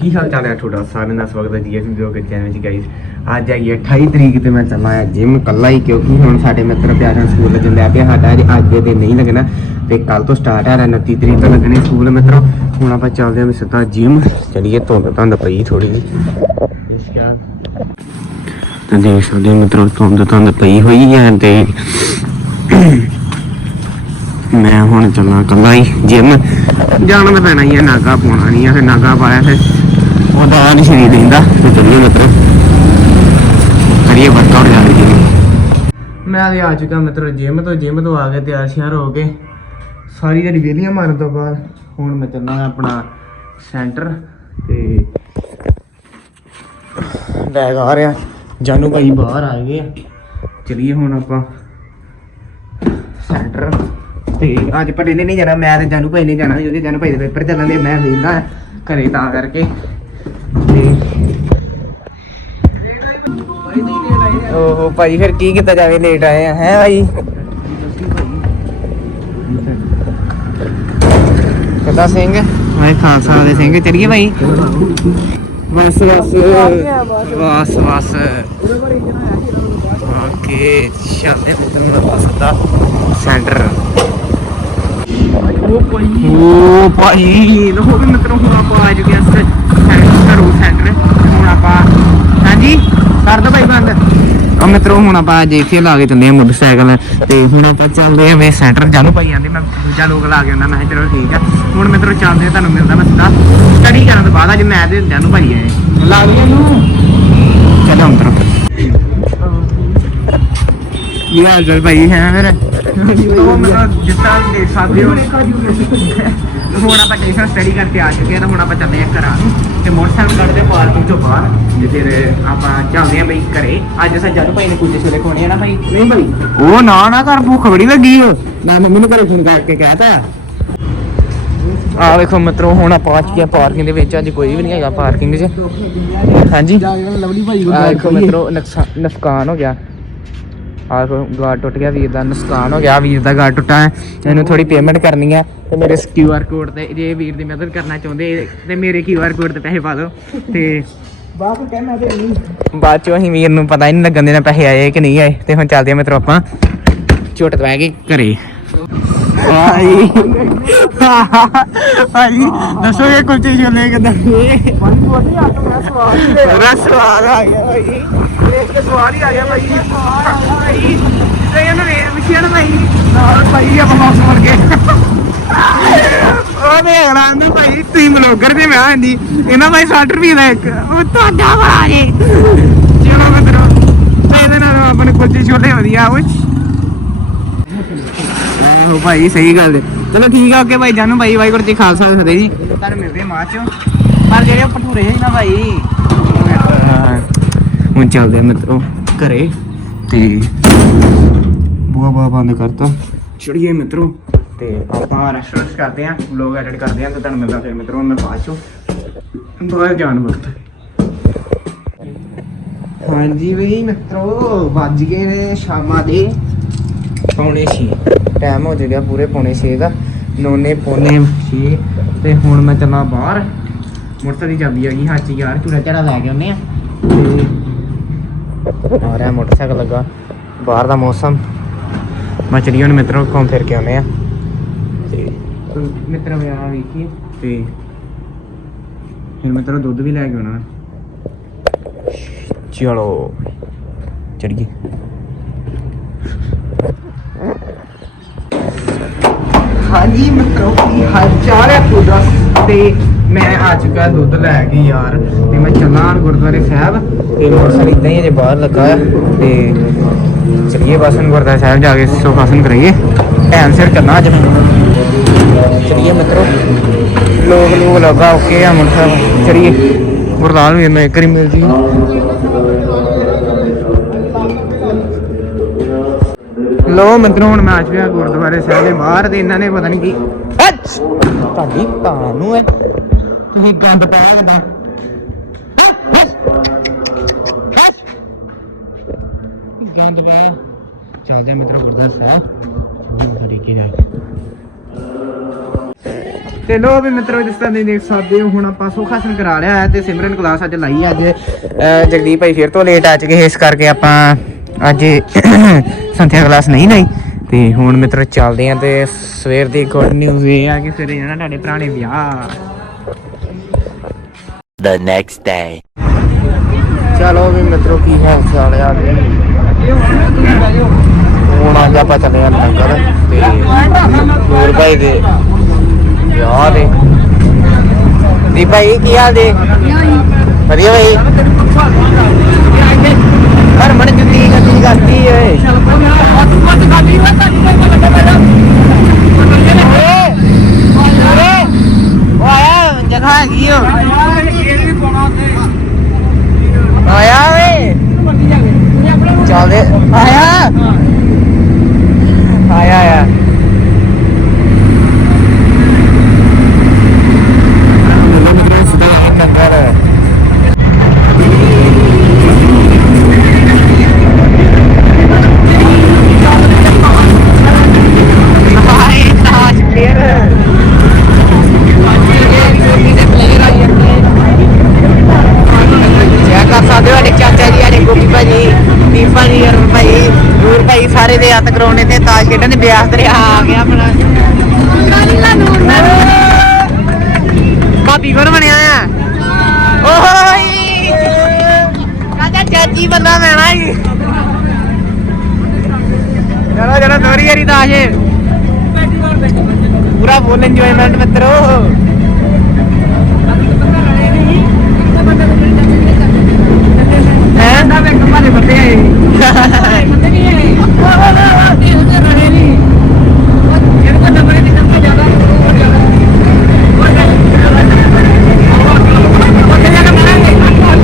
ਕੀ ਹਾਲ ਚਾਲ ਹੈ ਤੁਹਾਡਾ? ਸਾਰਿਆਂ ਦਾ ਸਵਾਗਤ ਹੈ ਜੀਐਸ ਵੀਡੀਓ ਚੈਨਲ ਵਿੱਚ ਗਾਇਸ ਅੱਜ ਹੈਗੀ ਹੈ 28 ਤਰੀਕ ਤੇ ਮੈਂ ਚੱਲਾਂ ਆ ਜਿਮ ਕੱਲਾ ਹੀ, ਕਿਉਂਕਿ ਹੁਣ ਸਾਡੇ ਮਿੱਤਰ ਪਿਆਰਨ ਸਕੂਲ ਚ ਲੈ ਪਿਆ ਸਾਡਾ, ਅੱਜ ਅੱਜ ਦੇ ਨਹੀਂ ਲੱਗਣਾ। ਤੇ ਕੱਲ ਤੋਂ ਸਟਾਰਟ ਹੈ 29 ਤਰੀਕ ਤੋਂ ਲੱਗਣੇ ਸਕੂਲ ਮਿੱਤਰੋ। ਹੁਣ ਆਪਾਂ ਚੱਲਦੇ ਹਾਂ ਸਿੱਧਾ ਜਿਮ ਚਲੀਏ, ਧੁੰਦ ਧੰਦ ਪਈ ਥੋੜੀ ਜਿਹੀ। ਇਸ ਕਾਰਨ ਤਾਂ ਦੇਖ ਸਕਦੇ ਹੋ ਮਿੱਤਰੋ, ਧੁੰਦ ਧੰਦ ਪਈ ਹੋਈ ਹੈ ਤੇ ਮੈਂ ਹੁਣ ਚੱਲਾਂ ਕੱਲਾ ਹੀ ਜਿਮ ਜਾਣਾ ਤਾਂ ਪੈਣਾ ਹੀ ਹੈ, ਨਾਗਾ ਪਾਉਣਾ ਨਹੀਂ ਹੈ, ਨਾਗਾ ਪਾਇਆ ਫਿਰ। ਉਹਦਾ ਨਹੀਂ ਸਰੀਰ ਦਿੰਦਾ ਤੇ ਚੱਲੀਏ ਮਿੱਤਰੋ। ਕਰੀਏ ਵਰਕਆਊਟ ਜਾ ਕੇ ਮੈਂ ਤੇ ਆ ਚੁੱਕਾ ਮਿੱਤਰੋ ਜਿਮ ਤੋਂ ਜਿਮ ਤੋਂ ਆ ਕੇ ਤਿਆਰ ਸ਼ਿਆਰ ਹੋ ਕੇ। ਸਾਰੀ ਜਿਹੜੀ ਵੇਲੀਆਂ ਮਾਰਨ ਤੋਂ ਬਾਅਦ, ਹੁਣ ਮੈਂ ਚੱਲਾਂ ਆਪਣਾ ਸੈਂਟਰ ਤੇ ਬੈਗ ਆ ਰਿਹਾ। ਜਾਨੂ ਭਾਈ ਬਾਹਰ ਆ ਗਏ ਚਲਿਏ ਹੁਣ ਆਪਾਂ ਸੈਂਟਰ ਤੇ ਅੱਜ ਪਟੇ ਨੇ ਨਹੀਂ ਜਾਣਾ, ਮੈਂ ਤੇ ਜਾਨੂ ਭਾਈ ਨੇ ਜਾਣਾ, ਕਿਉਂਕਿ ਜਾਨੂ ਭਾਈ ਦੇ ਪੇਪਰ ਚੱਲਣ ਦੇ ਮੈਂ ਵੇਖਦਾ ਘਰੇ ਤਾਂ ਕਰਕੇ। ਓਹੋ ਭਾਈ ਫਿਰ ਕੀ ਕੀਤਾ ਜਾਵੇ? ਲੇਟ ਆਏ ਆ। ਹੈ ਭਾਈ? ਕਦਾ ਸਿੰਘ? ਮੈਂ ਖਾਲਸਾ ਦੇ ਸਿੰਘ। ਚਲੀਏ ਭਾਈ। ਬਸ ਬਸ। ਬਸ ਬਸ। ਓਕੇ ਚੱਲਦੇ ਤੇ ਮੈਂ ਬਸਦਾ ਸੈਂਟਰ। ਉਹ ਭਾਈ। ਲੋ ਵੀ ਮਿੱਤਰੋ ਹੁਣ ਆਪਾਂ ਆ ਚੁੱਕੇ ਹਾਂ ਸੈਂਟਰ ਸੈਂਟਰ। ਹੁਣ ਆਪਾਂ ਹਾਂਜੀ? ਕਰ ਦੋ ਭਾਈ ਬੰਦ। ਆ ਮਿੱਤਰੋ ਹੁਣ ਆਪਾਂ ਅੱਜ ਇੱਥੇ ਲਾ ਕੇ ਚੱਲੇ ਆ ਮੋਟਰਸਾਈਕਲ ਤੇ ਹੁਣ ਆਪਾਂ ਚੱਲਦੇ ਆ ਵੇ ਸੈਂਟਰ। ਜਾਨੂ ਭਾਈ ਆਂਦੇ ਮੈਂ ਦੂਜਾ ਲੋਕ ਲਾ ਕੇ ਆਉਂਦਾ ਮੈਂ ਚਲੋ ਠੀਕ ਆ। ਹੁਣ ਮਿੱਤਰੋ ਚੱਲਦੇ ਆ ਤੁਹਾਨੂੰ ਮਿਲਦਾ ਮੈਂ ਸਿੱਧਾ। ਸਟੱਡੀ ਕਰਨ ਤੋਂ ਬਾਅਦ ਅੱਜ ਮੈਂ ਤੇ ਜਾਨੂ ਭਾਈ ਆਏ। ਲਾ ਲਿਆ ਨੂੰ ਚਲੋ ਮਿੱਤਰੋ ਇਹ ਹਾਲ ਚਾਲ ਭਾਈ? ਹੈ ਮੇਰੇ ਉਹ ਮਤਲਬ ਜਿੱਦਾਂ ਦੇਖ ਸਕਦੇ ਹੋ। ਹੁਣ ਆਪਾਂ ਟੈਸ਼ਨ ਸਟੱਡੀ ਕਰਕੇ ਆ ਚੁੱਕੇ ਹਾਂ ਤਾਂ ਹੁਣ ਆਪਾਂ ਚੱਲਦੇ ਹਾਂ ਘਰਾਂ ਨੂੰ ਤੇ ਮੋਟਰਸਾਈਕਲ ਕੱਢਦੇ ਪਾਰਕਿੰਗ ਤੋਂ ਬਾਹਰ ਤੇ ਫਿਰ ਆਪਾਂ ਚੱਲਦੇ ਹਾਂ ਬਈ ਘਰੇ। ਅੱਜ ਅਸਾਂ ਜਾਨੂ ਭਾਈ ਨੇ ਕੁਝ ਛੋਲੇ ਖੋਣੇ ਆ ਨਾ ਭਾਈ ਨਹੀਂ ਭਾਈ ਉਹ ਨਾ ਨਾ ਘਰ ਭੁੱਖ ਬੜੀ ਲੱਗੀ ਓ। ਮੈਂ ਮੰਮੀ ਨੂੰ ਘਰੇ ਫੋਨ ਕਰਕੇ ਕਹਿਤਾ ਆ ਵੇਖੋ ਮਿੱਤਰੋ ਹੁਣ ਆਪਾਂ ਪਹੁੰਚ ਗਏ ਪਾਰਕਿੰਗ ਦੇ ਵਿੱਚ। ਅੱਜ ਕੋਈ ਵੀ ਨਹੀਂ ਹੈਗਾ ਪਾਰਕਿੰਗ 'ਚ। ਹਾਂਜੀ। ਲਵਲੀ ਭਾਈ ਆ ਵੇਖੋ ਮਿੱਤਰੋ ਨੁਕਸਾਨ ਨੁਕਸਾਨ ਹੋ ਗਿਆ। ਆ ਵੇਖੋ ਗਾਰਡ ਟੁੱਟ ਗਿਆ ਵੀਰ ਦਾ ਨੁਕਸਾਨ ਹੋ ਗਿਆ ਵੀਰ ਦਾ ਗਾਰਡ ਟੁੱਟਾ ਹੈ। ਇਹਨੂੰ ਥੋੜੀ ਪੇਮੈਂਟ ਕਰਨੀ ਹੈ ਤੇ ਮੇਰੇ ਕਿਊ ਆਰ ਕੋਡ ਤੇ ਜੇ ਵੀਰ ਦੀ ਮਦਦ ਕਰਨਾ ਚਾਹੁੰਦੇ ਤੇ ਮੇਰੇ ਕਿਊ ਆਰ ਕੋਡ ਤੇ ਪੈਸੇ ਪਾ ਦਿਓ ਤੇ ਬਾਪ ਕਹਿਣਾ ਤੇ ਨਹੀਂ। ਬਾਅਦ ਚੋਂ ਅਸੀਂ ਵੀਰ ਨੂੰ ਪਤਾ ਹੀ ਨਹੀਂ ਲੱਗਣ ਦੇਣਾ ਪੈਸੇ ਆਏ ਕਿ ਨਹੀਂ ਆਏ ਤੇ ਹੁਣ ਚੱਲਦੇ ਆ ਮਿੱਤਰੋ ਆਪਾਂ। ਝੁੱਟ ਕੇ ਘਰੇ। ਆਈ ਆਈ ਦੱਸੋ ਇਹ ਕੁਲਚੇ ਛੋਲੇ ਕਿਦਾਂ ਭਾਈ ਤੁਹਾਡੀ ਹੱਥ ਮੈਂ ਸਵਾਲ ਹੀ ਲੈ ਬੜਾ ਸਵਾਦ ਆ ਗਿਆ ਭਾਈ। ਦੇਖ ਕੇ ਸਵਾਲ ਹੀ ਆ ਗਿਆ ਭਾਈ। ਭਾਈ ਤੇ ਇਹਨਾਂ ਨੇ ਵਿਸ਼ੇਣ ਭਾਈ ਨਾਲ ਭਾਈ ਆਪਾਂ ਵਾਪਸ ਮੁੜ ਕੇ। ਉਹ ਦੇਖ ਲਾਂ ਨੂੰ ਭਾਈ, ਤੁਸੀਂ ਬਲੌਗਰ ਦੇ ਵਿਆਹ ਹੁੰਦੀ ਇਹਨਾਂ ਭਾਈ 60 ਰੁਪਏ ਦਾ ਇੱਕ। ਉਹ ਤੁਹਾਡਾ ਭਰਾ ਚਲੋ ਮਿੱਤਰੋ, ਤੇ ਇਹਦੇ ਨਾਲ ਆਪਣੇ ਕੁਲਚੇ ਛੋਲੇ ਵਧੀਆ ਓਏ ਆਹੋ ਭਾਈ ਸਹੀ ਗੱਲ ਹੈ ਚਲੋ ਠੀਕ ਆ ਓਕੇ ਭਾਈ ਜਾਨੂ ਭਾਈ ਵਾਹਿਗੁਰੂ ਜੀ ਖਾਲਸਾ ਫਤਿਹ ਜੀ। ਤੁਹਾਨੂੰ ਮਿਲਦੇ ਮਾਂ ਚੋਂ। ਪਰ ਜਿਹੜੇ ਭਟੂਰੇ ਸੀ ਨਾ ਭਾਈ ਹੁਣ ਚੱਲਦੇ ਆ ਮਿੱਤਰੋ ਘਰੇ। ਤੇ ਬੂਆ ਬੂਆ ਬੰਦ ਕਰਤਾ। ਚੜੀਏ ਮਿੱਤਰੋ। ਤੇ ਆਪਾਂ ਰੈਸਟੋਰੈਂਟ ਕਰਦੇ ਆਂ ਵਲੌਗ ਐਡਿਟ ਕਰਦੇ ਆਂ ਤੇ ਤੁਹਾਨੂੰ ਮਿਲਦਾ ਫਿਰ ਮਿੱਤਰੋ ਮੈਂ ਬਾਅਦ ਚੋਂ। ਬਾਹਰ ਜਾਣ ਵਕਤ। ਹਾਂਜੀ ਬਈ ਮਿੱਤਰੋ ਵੱਜ ਗਏ ਨੇ ਸ਼ਾਮਾਂ ਦੇ। ਪੌਣੇ 6 ਟਾਈਮ ਹੋ ਗਿਆ ਪੂਰੇ ਪੌਣੇ 6 ਦਾ। ਨੋਨੇ ਪੌਣੇ 6 ਤੇ ਹੁਣ ਮੈਂ ਚੱਲਾਂ ਬਾਹਰ। ਮੋਟਰਸਾਈਕਲ ਦੀ ਚਾਬੀ ਆ ਗਈ ਹੱਥ 'ਚ ਯਾਰ। ਚੂੜਾ ਚੜਾ ਲੈ ਕੇ ਆਉਨੇ ਆ। ਤੇ ਆ ਰਿਹਾ ਮੋਟਰਸਾਈਕਲ ਲੱਗਾ। ਬਾਹਰ ਦਾ ਮੌਸਮ। ਮੈਂ ਚਲੀ ਹੁਣ ਮਿੱਤਰੋਂ ਘੁੰਮ ਫਿਰ ਕੇ ਆਉਨੇ ਆ। ਤੇ ਮਿੱਤਰ ਵਿਆਹ ਵੇਖੀਏ। ਤੇ ਫਿਰ ਮਿੱਤਰੋ ਦੁੱਧ ਵੀ ਲੈ ਕੇ ਆਉਣਾ। ਚਲੋ ਚੜੀਏ ਹਾਂਜੀ ਮਿੱਤਰੋ ਕੀ ਹਾਲ ਚਾਲ ਹੈ ਤੇ ਮੈਂ ਆ ਚੁੱਕਾ ਦੁੱਧ ਲੈ ਕੇ ਯਾਰ ਤੇ ਮੈਂ ਚੱਲਾਂ ਗੁਰਦੁਆਰੇ ਸਾਹਿਬ ਤੇ ਮੋਟਰਸਾਈਕਲ ਇਦਾਂ ਹੀ ਅਜੇ ਬਾਹਰ ਲੱਗਾ ਹੈ ਤੇ ਚਲਿਏ ਬਸ ਹੁਣ ਸਾਹਿਬ ਜਾ ਕੇ ਸੁਖਾਸਨ ਕਰਾਈਏ ਟਾਈਮ ਸਿਰ ਕਰਨਾ ਅੱਜ। ਚਲਿਏ ਮਿੱਤਰੋ। ਲੋਕ ਲੋਕ ਲੱਗਾ, ਓਕੇ ਆ ਮੋਟਰਸਾਈਕਲ ਚਲਿਏ। ਗੁਰਦਾਲ ਵੀ ਮੈਂ ਇੱਕ ਵਾਰੀ ਮਿਲ ਜੀ। ਲੋ ਮਿੱਤਰੋ, ਹੁਣ ਮੈਂ ਆ ਗੁਰਦੁਆਰੇ ਸਾਹਿਬ ਦੇ ਬਾਹਰ ਤੇ ਇਹਨਾਂ ਨੇ ਪਤਾ ਨਹੀਂ ਕੀ ਤੁਹਾਡੀ ਤੁਹਾਨੂੰ ਹੈ ਤੁਸੀਂ ਗੰਦ ਪਾਇਆ ਕਿਦਾਂ? ਗੰਦ ਪਾਇਆ। ਚੱਲਦੇ ਮਿੱਤਰੋ, ਗੁਰਦੁਆਰਾ ਸਾਹਿਬ। ਚਲੋ ਤਰੀਕੇ ਨਾਲ। ਤੇ ਲੋ ਵੀ ਮਿੱਤਰੋ, ਜਿਸ ਤਰ੍ਹਾਂ ਤੁਸੀਂ ਦੇਖ ਸਕਦੇ ਹੋ, ਹੁਣ ਆਪਾਂ ਸੋਖਾ ਕਰਾ ਲਿਆ ਹੈ ਤੇ ਸਿਮਰਨ ਕਲਾਸ ਅੱਜ ਲਾਈ ਅੱਜ। ਜਗਦੀਪ ਭਾਈ ਫਿਰ ਤੋਂ ਲੇਟ ਆ ਚੁੱਕੇ, ਇਸ ਕਰਕੇ ਆਪਾਂ ਅੱਜ ਸੰਥਿਆ ਕਲਾਸ ਨਹੀਂ ਲਈ। ਤੇ ਹੁਣ ਮਿੱਤਰੋ ਚੱਲਦੇ ਆਂ ਤੇ ਸਵੇਰ ਦੀ ਗੁੱਡ ਨਿਊਜ਼ ਇਹ ਆ ਕਿ ਸਵੇਰੇ ਜਾਣਾ ਤੁਹਾਡੇ ਨੇ ਵਿਆਹ। The next day. ਚਲੋ ਵੀ ਮਿੱਤਰੋ ਕੀ ਹਾਲ ਚਾਲ ਆ? ਹੁਣ ਅੱਜ ਆਪਾਂ ਚੱਲੇ ਆ ਨਗਰ ਤੇ ਨੂਰ ਭਾਈ ਦੇ ਵਿਆਹ ਦੇ। ਦੀ ਭਾਈ ਕੀ ਹਾਲ ਦੇ ਵਧੀਆ ਭਾਈ ਹਰਮਨ ਜੁੱਤੀ ਗੱਡੀ ਕਰਦੀ ਓਏ ਆਇਆ ਜਗ੍ਹਾ ਹੈਗੀ ਓ ਆਇਆ ਵੇ ਚੱਲਦੇ ਆਇਆ ਆਇਆ ਆਇਆ ਹਾਏ ਤਾਸ਼ ਪਲੇਅਰ ਚੈੱਕ ਕਰ ਸਕਦੇ ਹੋ ਸਾਡੇ ਚਾਚਾ ਜੀ ਸਾਡੇ ਗੋਪੀ ਭਾਜੀ ਦੀਪਾ ਜੀ ਅਰੁਣ ਭਾਈ ਨੂਰ ਭਾਈ ਸਾਰੇ ਦੇ ਹੱਥ ਕਰਾਉਣੇ ਤੇ ਤਾਸ਼ ਖੇਡਣ ਦੇ ਬਿਆਸ ਦਰਿਆ ਆ ਗਿਆ ਆਪਣਾ ਭਾਬੀ ਕੋਣ ਬਣਿਆ ਆ ਓਏ ਕਾਜਾ ਚਾਚੀ ਬੰਦਾ ਮੈਣਾ ਹੀ ਚਲੋ ਚਲੋ ਦੋਰੀ ਯਾਰੀ ਤਾਸ਼ ਪੂਰਾ ਫੁੱਲ ਇੰਜੋਇਮੈਂਟ ਮਿੱਤਰੋ। ਹੈ? ਨਾ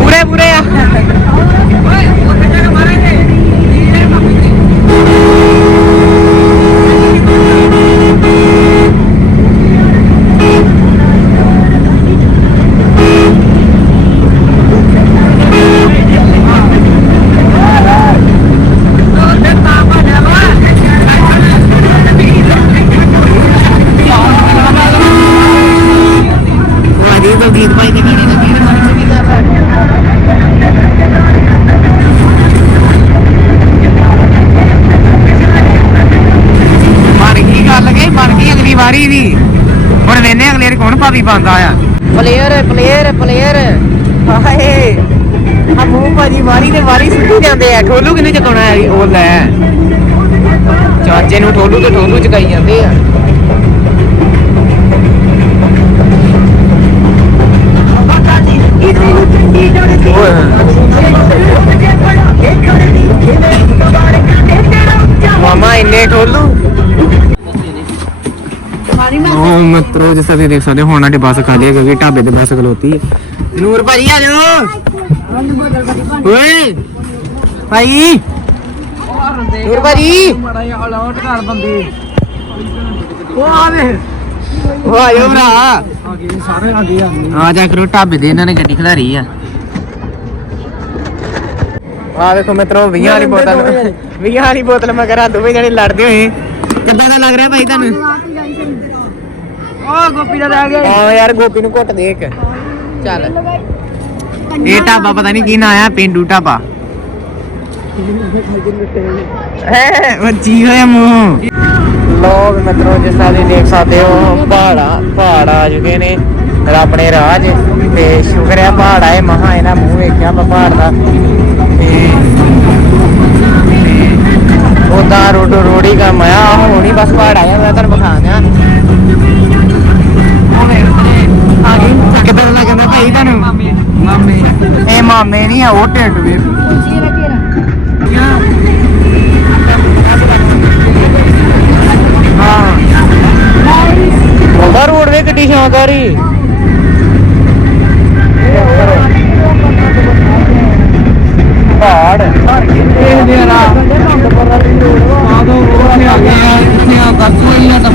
ਆਏ ਪੂਰੇ ਆ ਆਜੀ ਦਲਜੀਤ ਭਾਈ ਦੇ ਗਾਣੇ ਲੱਗੇ ਨੇ ਮਨ ਵੀ ਕਰ ਬਣ ਗਈ ਗੱਲ ਗਈ ਬਣ ਗਈ ਅਗਲੀ ਵਾਰੀ ਦੀ ਹੁਣ ਵੇਨੇ ਅਗਲੇ ਪਾਉਂਦਾ ਆ। ਪਲੇਅਰ ਪਲੇਅਰ ਪਲੇਅਰ ਹਾਏ ਆ ਮੂੰਹ ਭਾਜੀ ਵਾਰੀ ਦੇ ਵਾਰੀ ਸੁੱਟੀ ਜਾਂਦੇ ਆ। ਠੋਲੂ ਕਿੰਨੇ ਚਕਾਉਣਾ ਹੈ? ਉਹ ਲੈ। ਚਾਚੇ ਨੂੰ ਠੋਲੂ ਤੇ ਠੋਲੂ ਚਕਾਈ ਜਾਂਦੇ ਆ। ਮਾਮਾ ਇੰਨੇ ਠੋਲੂ? ਉਹ ਮਿੱਤਰੋ ਜਿਸ ਤਰ੍ਹਾਂ ਤੁਸੀਂ ਦੇਖ ਸਕਦੇ ਹੋ ਹੁਣ ਸਾਡੇ ਬੱਸ ਖਾਲੀ ਹੈ ਕਿਉਂਕਿ ਢਾਬੇ ਤੇ ਬੱਸ ਖਲੋਤੀ। ਹੈ ਨੂਰ ਭਾਈ ਆ ਜਾਓ। ਓਏ ਭਾਈ। ਨੂਰ ਭਾਈ। ਮਾੜਾ ਜਿਹਾ ਅਲਾਉਟ ਕਰ ਬੰਦੇ ਉਹ ਆਵੇ ਉਹ ਆਇਓ ਭਰਾ ਆ ਗਏ ਸਾਰੇ ਆ ਗਏ ਆ ਆ ਜਾ ਕਰੋ ਢਾਬੇ ਦੇ ਇਹਨਾਂ ਨੇ ਗੱਡੀ ਖਿਲਾਰੀ ਆ। ਆ ਵੇਖੋ ਮਿੱਤਰੋ 20 ਵਾਲੀ ਬੋਤਲ 20 ਵਾਲੀ ਬੋਤਲ ਮਗਰ ਦੋਵੇਂ ਜਣੇ ਲੜਦੇ ਹੋਏ। ਕਿੱਦਾਂ ਦਾ ਲੱਗ ਰਿਹਾ ਭਾਈ ਤੁਹਾਨੂੰ? ਉਹ ਗੋਪੀ ਦਾ ਰਹਿ ਗਿਆ ਆ ਯਾਰ ਗੋਪੀ ਨੂੰ ਘੁੱਟ ਦੇ ਇੱਕ। ਚੱਲ। ਇਹ ਢਾਬਾ ਪਤਾ ਨਹੀਂ ਕੀ ਨਾਂ ਆ, ਪਿੰਡੂ ਢਾਬਾ। ਹੈ, ਵੱਜੀ ਹੋਇਆ ਮੂੰਹ। ਲੋਕ ਮਿੱਤਰੋ, ਜਿਸ ਤਰ੍ਹਾਂ ਤੁਸੀਂ ਦੇਖ ਸਕਦੇ ਹੋ, ਪਹਾੜਾ, ਪਹਾੜ ਆ ਚੁੱਕੇ ਨੇ। ਰੱਬ ਨੇ ਰਾਜ ਤੇ ਸ਼ੁਕਰ ਹੈ ਪਹਾੜ ਆਏ, ਮਹਾ ਇਹਨਾਂ ਮੂੰਹ ਵੇਖਿਆ ਆਪਾਂ ਪਹਾੜ ਦਾ। ਤੇ ਉਹਦਾ ਰੋਡ ਰੋੜੀ ਕੰਮ ਆਇਆ ਆਹ ਹੁਣੀ ਬਸ ਪਹਾੜ ਆਇਆ ਮੈਂ ਤੁਹਾਨੂੰ ਵਿਖਾ ਦਿਆਂ। ਭਾਈ ਤੁਹਾਨੂੰ ਮਾਮੇ। ਇਹ ਮਾਮੇ ਨਹੀਂ ਆ ਉਹ ਢਿੱਡ ਵੇ। ਉਹਦਾ ਰੋਡ ਵੇ ਕਿੱਡੀ ਸ਼ਾਨਦਾਰੀ ਪਹਾੜ। ਇਹ ਮੇਰਾ ਆ ਗਏ ਆ ਇੱਥੇ ਆ ਗੱਸੂ ਹੀ ਆ ਤਾਂ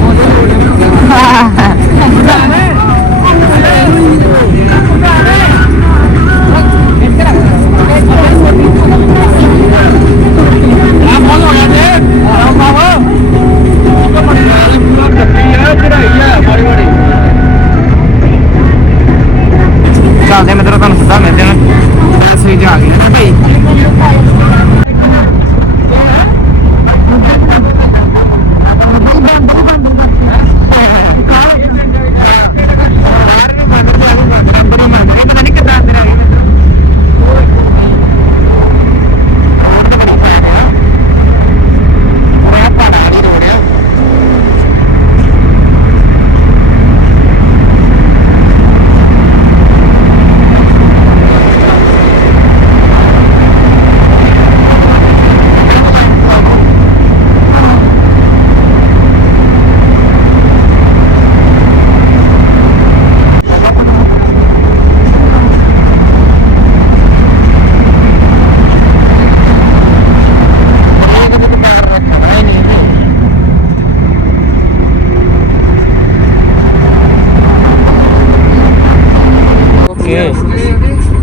ਓਕੇ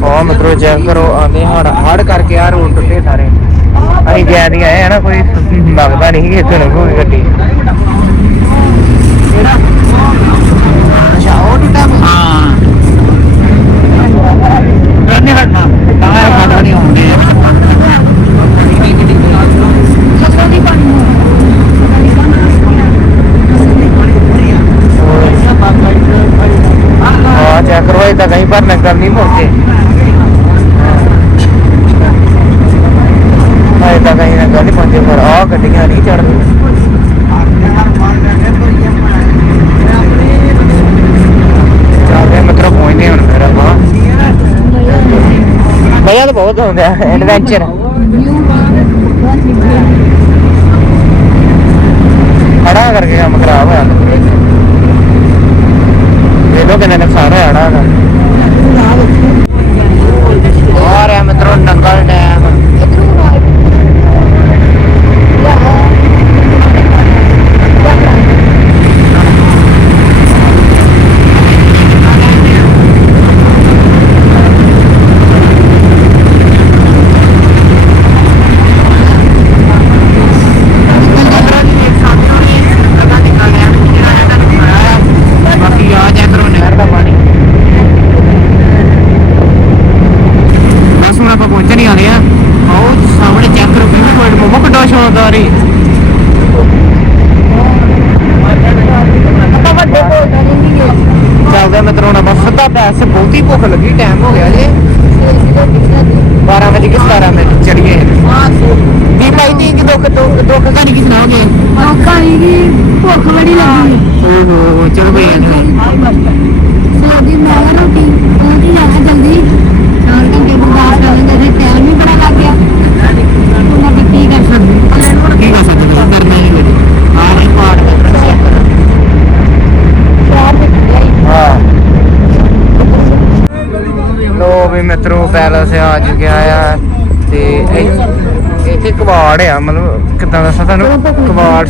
ਉਹ ਮਤਲਬ ਚੈੱਕ ਕਰੋ ਆਂਦੇ ਹੜ ਹੜ ਕਰਕੇ ਆ ਰੋਡ ਟੁੱਟੇ ਸਾਰੇ। ਅਸੀਂ ਗਏ ਨਹੀਂ ਆਏ ਹਨਾ ਕੋਈ ਲੱਗਦਾ ਨਹੀਂ ਕਿ ਇੱਥੇ ਲੰਘੂਗੀ ਗੱਡੀ ਅੱਛਾ ਉਹ ਟੁੱਟਾ ਹਾਂ ਨਹੀਂ ਹਟਣਾ ਟਾਇਰ ਫਟਾ ਨਹੀਂ ਆਉਂਦੇ ਹਾਂ ਚੈੱਕ ਕਰੋ ਇਦਾਂ ਕहीं ਪਰ ਨਗਰ ਨਹੀਂ ਪਹੁੰਚੇ ਹਾਂ ਇਦਾਂ ਕहीं ਨਗਰ ਨਹੀਂ ਪਹੁੰਚੇ ਪਰ ਆ ਗੱਡੀਆਂ ਨਹੀਂ ਚੜ੍ਹਦੀਆਂ ਚੱਲਦੇ ਮਤਲਬ ਪਹੁੰਚਦੇ ਹੁਣ ਫਿਰ ਆਪਾਂ ਮਜ਼ਾ ਤਾਂ ਬਹੁਤ ਖੜਾ ਕਰਕੇ ਕੰਮ ਖਰਾਬ ਹੋਇਆ ਇਹ ਕਿੰਨਾ ਨੁਕਸਾਨ ਹੋਇਆ ਨਾ ਆ ਰਿਹਾ ਮਿੱਤਰੋ ਨੰਗਲ ਡੈਮ ਬਾਕੀ ਆ ਜਾ ਕਰੋ ਨਹਿਰ ਦਾ ਪਾਣੀ ਬਸ ਹੁਣ ਆਪਾਂ ਪਹੁੰਚਣ ਹੀ ਵਾਲੇ ਆ ਆਓ ਸਾਹਮਣੇ ਚੈੱਕ ਕਰੋ ਕਿੰਨੀ ਪੁਆਇੰਟ ਮੋਮੋ ਕਿੱਡਾ ਸ਼ਾਨਦਾਰ ਈ ਚੱਲਦੇ ਮਿੱਤਰੋ ਹੁਣ ਆਪਾਂ ਸਿੱਧਾ ਪੈਸੇ ਬਹੁਤੀ ਭੁੱਖ ਲੱਗੀ ਟਾਈਮ ਹੋ ਗਿਆ ਜੇ 12 ਵਜੇ ਕਿ 17 ਮਿੰਟ ਚੜੀਏ ਦੀ ਭਾਈ ਦੀ ਕਿ ਦੁੱਖ ਦੁੱਖ ਦੁੱਖ ਕਹਾਣੀ ਕੀ ਸੁਣਾਓਗੇ ਭੁੱਖ ਬੜੀ ਲੱਗੀ। ਓਹੋ ਚਲੋ ਭਈ ਸੋ ਦੀ ਮੈਂ ਰੋਟੀ ਪਹੁੰਚ ਜਾਣਾ ਜਲਦੀ? ਚਾਰ ਘੰਟੇ ਬਾਅਦ ਆਵਾਂਗੇ ਤੇ ਟਾਈਮ ਵੀ ਬੜਾ ਲੱਗ ਗਿਆ। ਹੁਣ ਆਪਾਂ ਕੀ ਕਰ ਸਕਦੇ? ਕੀ ਕਰ ਸਕਦੇ? ਹਾਂ ਕਰਨਾ ਹੀ ਕੁਝ ਆ ਨਹੀਂ ਪਾੜ ਦਾ ਹਾਂ। ਲੋ ਵੀ ਮਿੱਤਰੋ ਪੈਲਸ ਆ ਚੁੱਕਿਆ ਆ ਤੇ ਇੱਥੇ ਕਬਾੜ ਆ ਮਤਲਬ ਕਿੱਦਾਂ ਦੱਸਾਂ ਤੁਹਾਨੂੰ? ਕਬਾੜ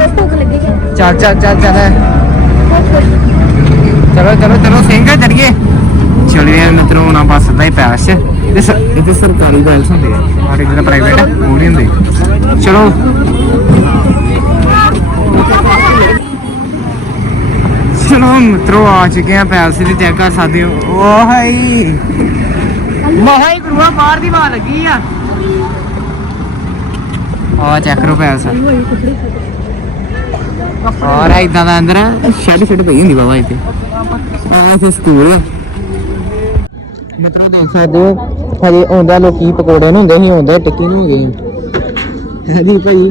ਭੁੱਖ ਲੱਗੀ ਚੱਲ ਚੱਲ ਚੱਲ ਚੱਲ। ਚਲੋ ਚਲੋ ਚਲੋ ਸਿੰਘ ਚੜੀਏ। ਚਲਿਏ ਮਿੱਤਰੋ ਹੁਣ ਆਪਾਂ ਸਿੱਧਾ ਹੀ ਪੈਲਸ ਚ। ਇਹਦੇ ਸ- ਇਹਦੇ ਸਰਕਾਰੀ ਪੈਲਸ ਹੁੰਦੇ ਆ। ਸਾਡੇ ਜਿਹੜਾ ਪ੍ਰਾਈਵੇਟ ਉਹ ਨਹੀਂ ਹੁੰਦੇ। ਚਲੋ। ਚਲੋ ਮਿੱਤਰੋ ਆ ਚੁੱਕੇ ਆ ਪੈਲਸ ਦੀ ਚੈੱਕ ਕਰ ਸਕਦੇ ਹੋ ਓ ਹਾਈ। ਮਹਾਈ ਗੁਰੂਆ ਬਾਹਰ ਦੀ ਬਾਹ ਲੱਗੀ ਆ। ਆ ਚੈੱਕ ਕਰੋ ਪੈਲਸ। ਔਰ ਇਦਾਂ ਦਾ ਅੰਦਰ? ਸ਼ੈਡ ਸ਼ੈਡ ਪਈ ਹੁੰਦੀ ਬਾਬਾ ਇੱਥੇ ਆ ਇੱਥੇ ਸਕੂਲ ਆ। ਮਿੱਤਰੋ ਦੇਖ ਸਕਦੇ ਹੋ ਹਜੇ ਆਉਂਦਾ ਲੋਕੀ ਪਕੌੜੇ ਨੂੰ ਹੁੰਦੇ ਸੀ ਆਉਂਦੇ ਟਿੱਕੀ ਨੂੰ ਹੋ ਗਏ ਹਦੀ ਭਾਈ।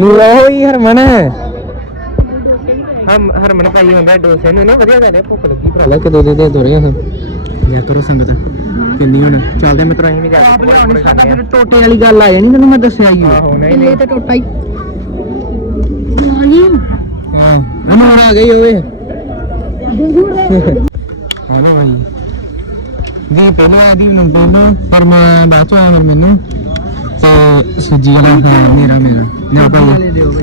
ਲੋ ਹੀ ਹਰਮਨ। ਹਮ ਹਰਮਨ ਭਾਈ ਹੁੰਦਾ ਡੋਸੇ ਨੂੰ ਨਾ ਵਧੀਆ ਕਹਿੰਦੇ ਭੁੱਖ ਲੱਗੀ ਭਰਾ। ਲੈ ਕਿ ਦੋ ਦੇ ਦੇ ਦੋ ਰਿਆ ਜਾ ਕਰੋ ਸੰਗਤ ਕਿੰਨੀ ਹੁਣ। ਚੱਲਦੇ ਮਿੱਤਰੋ ਅਸੀਂ ਵੀ ਜਾ ਕੇ ਪਕੌੜੇ ਖਾਣੇ ਆ ਟੋਟੇ ਵਾਲੀ ਗੱਲ ਆ ਜਾਣੀ ਤੈਨੂੰ ਮੈਂ ਦੱਸਿਆ ਹੀ ਆਹੋ ਨਹੀਂ ਨਹੀਂ। ਤੇ ਟੋਟਾ ਹੀ। ਨਹੀਂ। ਹਾਂ। ਅਮਰ ਆ ਗਈ ਓਏ। ਹੈਲੋ ਭਾਈ ਜੀ ਪਹਿਲਾਂ ਦੀ ਨੰਬਰ ਨੂੰ ਪਰ ਮੈਂ ਬਾਅਦ ਚ ਆਇਆ ਮੈਨੂੰ। ਤੇ ਸੁਜੀ ਵਾਲਾ ਖਾਣਾ ਮੇਰਾ ਮੇਰਾ। ਨਾ ਭਾਈ। ਦਿਓ ਭਾਈ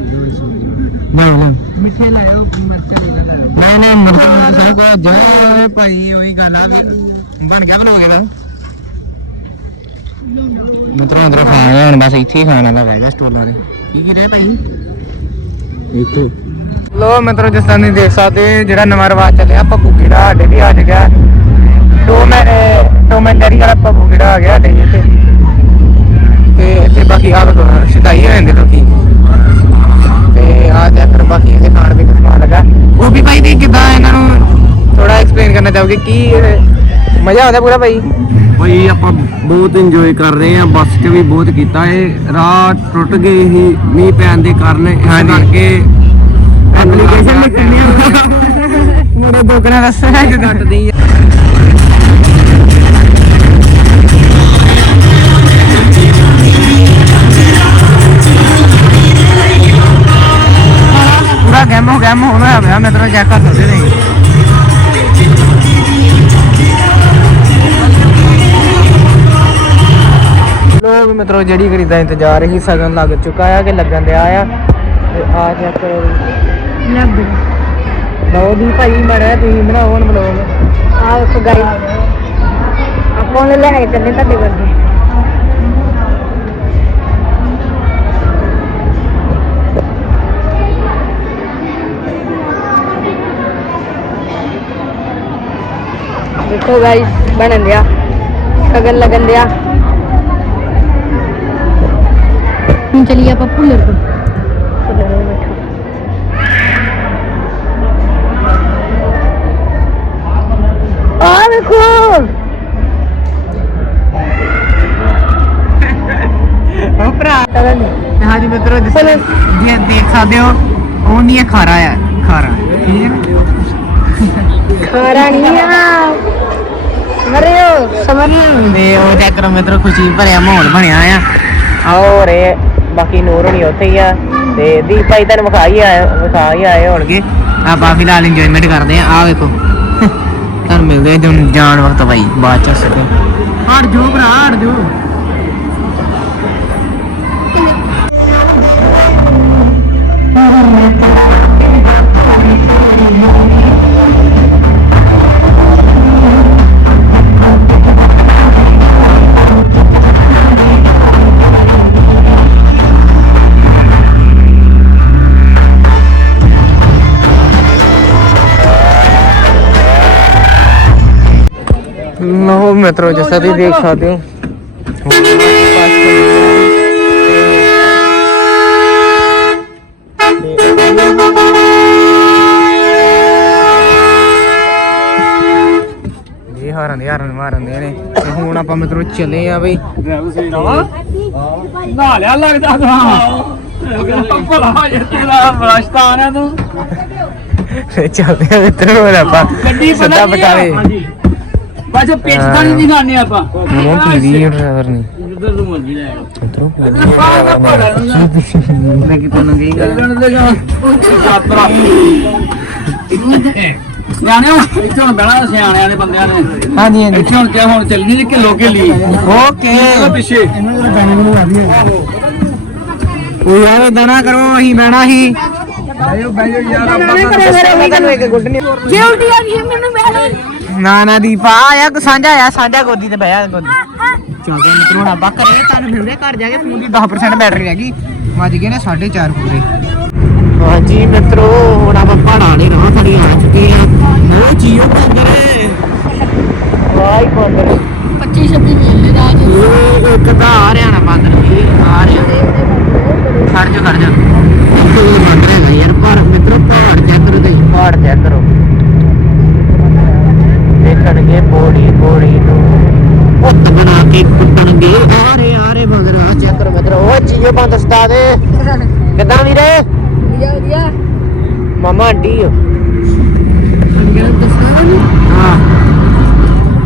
ਦੋ ਮਿੱਠੇ ਲਾਇਓ ਮਿਰਚਾਂ ਲੈ ਲੈ ਨਹੀਂ ਨਹੀਂ ਮਰਦਾ ਸਾਰੇ ਕੋ ਜਾ ਭਾਈ ਉਹੀ ਗੱਲ ਆ ਬਣ ਗਿਆ ਬਣ ਗਿਆ ਮਤਰਾ ਮਤਰਾ ਖਾਣਾ ਹੁਣ ਬਸ ਇੱਥੇ ਹੀ ਖਾਣਾ ਦਾ ਵੈਗਾ ਸਟੋਲਾਂ ਨੇ ਕੀ ਕੀ ਰਹੇ ਭਾਈ? ਇੱਥੇ। ਲੋ ਮਿੱਤਰੋ ਜਿਸ ਤਰ੍ਹਾਂ ਤੁਸੀਂ ਦੇਖ ਸਕਦੇ ਜਿਹੜਾ ਨਵਾਂ ਰਿਵਾਜ ਚੱਲਿਆ ਪੱਪੂ ਕੀੜਾ ਸਾਡੇ ਵੀ ਆ ਗਿਆ ਟੋ ਮੈਂ ਟੋਮੈਂਟਰੀ ਵਾਲਾ ਪੱਪੂ ਕੀੜਾ ਆ ਗਿਆ ਸਾਡੇ ਇੱਥੇ। ਤੇ ਇੱਥੇ ਬਾਕੀ ਆ ਲੋ ਸ਼ਿਦਾਈ ਹੋ ਜਾਂਦੇ ਲੋਕੀ। ਤੇ ਆ ਜਾ ਫਿਰ ਬਾਕੀ ਇਹਦੇ ਖਾਣ ਪੀਣ ਦਾ ਸਮਾਨ ਲੱਗਾ। ਉਹ ਵੀ ਭਾਈ ਦੀ ਕਿਦਾਂ ਇਹਨਾਂ ਨੂੰ ਥੋੜਾ ਐਕਸਪਲੇਨ ਕਰਨਾ ਚਾਹੋਗੇ? ਕੀ ਮਜ਼ਾ ਆਉਂਦਾ ਪੂਰਾ ਭਾਈ? ਭਾਈ ਆਪਾਂ ਬਹੁਤ ਇੰਜੋਏ ਕਰ ਰਹੇ ਆ ਬੱਸ 'ਚ ਵੀ ਬਹੁਤ ਕੀਤਾ ਏ ਰਾਹ ਟੁੱਟ ਗਏ ਸੀ ਮੀਂਹ ਪੈਣ ਦੇ ਕਾਰਨ। ਇਸ। ਕਰਕੇ ਐਪਲੀਕੇਸ਼ਨ ਲਿਖਣੀ ਮੇਰੇ ਦੋਗਣਾ ਦੱਸਣਾ ਕਿ ਕੱਟਦੀ ਆ। ਪੂਰਾ ਗੈਮ ਹੋ ਗੈਮ ਹੋਣਾ ਹੋਇਆ ਮੈਂ ਤੇਰਾ ਚੈੱਕ ਕਰ ਸਕਦੇ ਨਹੀਂ ਲੋਕ ਮਿੱਤਰੋ, ਜਿਹੜੀ ਗਰੀ ਦਾ ਇੰਤਜ਼ਾਰ ਹੀ ਸਗਨ ਲੱਗ ਚੁੱਕਾ ਆ ਕਿ ਲੱਗਣ ਦਿਆ ਆ। ਤੇ ਆ ਚੈੱਕ ਕਰੋ। ਲੱਗ ਲਓ ਦੀ ਭਾਈ ਮੜਾ ਤੁਸੀਂ ਬਣਾਓ ਹੁਣ ਬਲੌਗ ਆ ਵੇਖੋ ਗਾਈ ਫੋਨ ਲੈ ਕੇ ਚੱਲੇ ਤੁਹਾਡੇ ਵਰਗੇ। ਦੇਖੋ ਗਾਇਸ ਬਣਨ ਦਿਆ। ਸ਼ਗਨ ਲੱਗਣ ਦਿਆ। ਹੁਣ ਚਲੀਏ ਆਪਾਂ ਭੁੱਲਰ ਕੋਲ ਭੁੱਲਰ ਕੋਲ ਬੈਠੋ। ਉਹ ਭਰਾ। ਚਲੋ ਹਾਂਜੀ ਮਿੱਤਰੋ ਜਿਸ ਚਲੋ। ਜੀ ਦੇਖ ਸਕਦੇ ਹੋ ਉਹ ਨਹੀਂ ਹੈ ਖਾਰਾ ਆ ਖਾਰਾ ਠੀਕ ਹੈ ਨਾ? ਖਾਰਾ ਨਹੀਂ ਆ। ਮਰਿਓ ਸਮਰਿਓ ਤੇ ਉਹ ਚੈੱਕ ਕਰੋ ਮਿੱਤਰੋ ਖੁਸ਼ੀ ਭਰਿਆ ਮਾਹੌਲ ਬਣਿਆ ਆ। ਆਓ ਰੇ ਬਾਕੀ ਨੂਰ ਹੋਣੀ ਉੱਥੇ ਹੀ ਆ। ਤੇ ਦੀਪ ਭਾਈ ਤੁਹਾਨੂੰ ਵਿਖਾਈ ਆਏ ਵਿਖਾ ਹੀ ਆਏ ਹੋਣਗੇ। ਆਪਾਂ ਫਿਲਹਾਲ ਇੰਜੋਇਮੈਂਟ ਕਰਦੇ ਆ। ਆ ਵੇਖੋ। ਤੁਹਾਨੂੰ ਮਿਲਦੇ ਆ ਜਾਣ ਵਕਤ ਬਾਈ ਬਾਅਦ ਚ ਸਕੇ। ਹਟ ਜੋ ਭਰਾ ਹਟ ਜੋ ਤਰ੍ਹਾਂ ਤੁਸੀਂ ਦੇਖ ਸਕਦੇ ਹੋ। ਇਹ ਹਾਰਨ ਦੇ ਹਾਰਨ ਮਾਰਨ ਦੇ ਨੇ। ਤੇ ਹੁਣ ਆਪਾਂ ਮਿੱਤਰੋ ਚੱਲੇ ਆ ਬਈ। ਨਾ ਲਿਆ ਲੱਗਦਾ ਤਾਂ ਭਲਾ ਜੇ ਤੇਰਾ ਬਰਾਸ਼ਤਾਨ ਹੈ ਤੂੰ ਚੱਲਦੇ ਆ? ਮਿੱਤਰੋ ਆਪਾਂ ਗੱਡੀ ਬਟਾਲੇ ਬਸ ਪਿੱਛ ਤਾਂ ਨਹੀਂ ਦਿਖਾਣੇ ਆਪਾਂ। ਮੂੰਹ ਪੀਦੀ ਡਰਾਈਵਰ ਨੇ। ਜਿੱਧਰ ਤੂੰ ਮਰਜ਼ੀ ਲੈ ਮਿੱਤਰੋ ਪਾਣਾ ਪੜਾ ਮੈਂ ਕਿਤੇ ਨੂੰ ਗਈ ਗੱਲ ਚੱਲਣ ਦੇ ਜਾ। ਯਾਤਰਾ। ਸਿਆਣਿਓ ਇੱਥੇ ਹੁਣ ਬਹਿਣਾ ਸਿਆਣਿਆਂ ਦੇ ਬੰਦਿਆਂ ਨੇ। ਹਾਂਜੀ ਹਾਂਜੀ। ਇੱਥੇ ਹੁਣ ਕਿਆ ਹੁਣ ਚੱਲਣੀ ਜੀ ਕਿਲੋ ਕੇ ਲਈ ਓਕੇ। ਪਿੱਛੇ। ਉਹ ਯਾਰ ਏਦਾਂ ਨਾ ਕਰੋ ਅਸੀਂ ਬਹਿਣਾ ਸੀ ਬਾਈਓ ਬਾਈਓ ਯਾਰ ਮੈਂ ਤੁਹਾਨੂੰ ਇੱਕ ਗੁੱਡ ਨਹੀਂ ਜੇ ਉਲਟੀ ਆ ਗਈ ਮੈਨੂੰ ਬੈਠ ਨਾ ਨਾ ਦੀਪਾ ਆਇਆ ਕੋ ਸਾਂਝਾ ਆ ਸਾਂਝਾ ਗੋਦੀ ਤੇ ਬਹਿ ਜਾ ਗੋਦੀ। ਚੱਲਦੇ ਮਿੱਤਰੋ ਹੁਣ ਆਪਾਂ ਕਰੇ ਤੁਹਾਨੂੰ ਮਿਲਦੇ ਘਰ ਜਾ ਕੇ ਫੋਨ ਦੀ 10% ਬੈਟਰੀ ਰਹਿ ਗਈ। ਵੱਜ ਗਏ ਨੇ 4.5 ਪੂਰੇ। ਹਾਂਜੀ ਮਿੱਤਰੋ ਹੁਣ ਆਪਾਂ ਪਹਾੜਾਂ ਦੇ ਰਾਹ ਫੜੀ ਆ ਚੁੱਕੇ ਆ। ਉਹ ਜੀਓ ਬੰਦਰ ਵਾਈ ਬੰਦਰ 25 26 ਮੇਲੇ ਦਾ ਅੱਜ ਇਹ ਇੱਕ ਤਾਂ ਆ ਰਿਹਾ ਨਾ ਬੰਦਰ ਜੀ ਆ ਰਿਹਾ ਖੜ ਜਾ ਖੜ ਜਾ। ਬੰਦਰ ਹੈਗਾ ਯਾਰ ਪਰ ਮਿੱਤਰੋ ਪਹਾੜ ਚੈੱਕ ਕਰੋ ਤੇ ਪਹਾੜ ਚੈੱਕ ਕਰੋ। ਦੇਖਣਗੇ ਪੌੜੀ ਪੌੜੀ ਨੂੰ। ਉੱਤ ਬਣਾ ਕੇ ਕੁੱਟਣਗੇ। ਆ ਰਹੇ ਆ ਰਹੇ ਬੰਦਰ ਚੈੱਕ ਕਰੋ ਮਿੱਤਰੋ ਉਹ ਜੀਓ ਬੰਦ ਉਸਤਾਦ ਕਿੱਦਾਂ ਵੀਰੇ? ਵਧੀਆ ਵਧੀਆ। ਮਾਮਾ ਆਂਟੀ ਹੋ।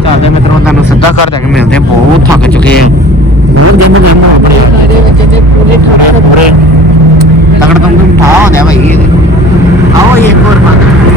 ਚੱਲਦੇ ਮਿੱਤਰੋ ਤੁਹਾਨੂੰ ਸਿੱਧਾ ਘਰ ਜਾ ਕੇ ਮਿਲਦੇ ਬਹੁਤ ਥੱਕ ਚੁੱਕੇ ਆ ਬਹੁਤ ਦਿਨ ਕੰਮ ਹੋ ਗਏ ਸਾਰੇ ਵਿੱਚ ਤੇ ਪੂਰੇ ਪੂਰੇ ਪੂਰੇ। ਤਗੜ ਤੁਮ ਠਾ ਹੋ ਗਿਆ ਭਾਈ। ਇਹਦੇ ਆਓ ਇਹ ਇੱਕ ਹੋਰ ਬੰਦ।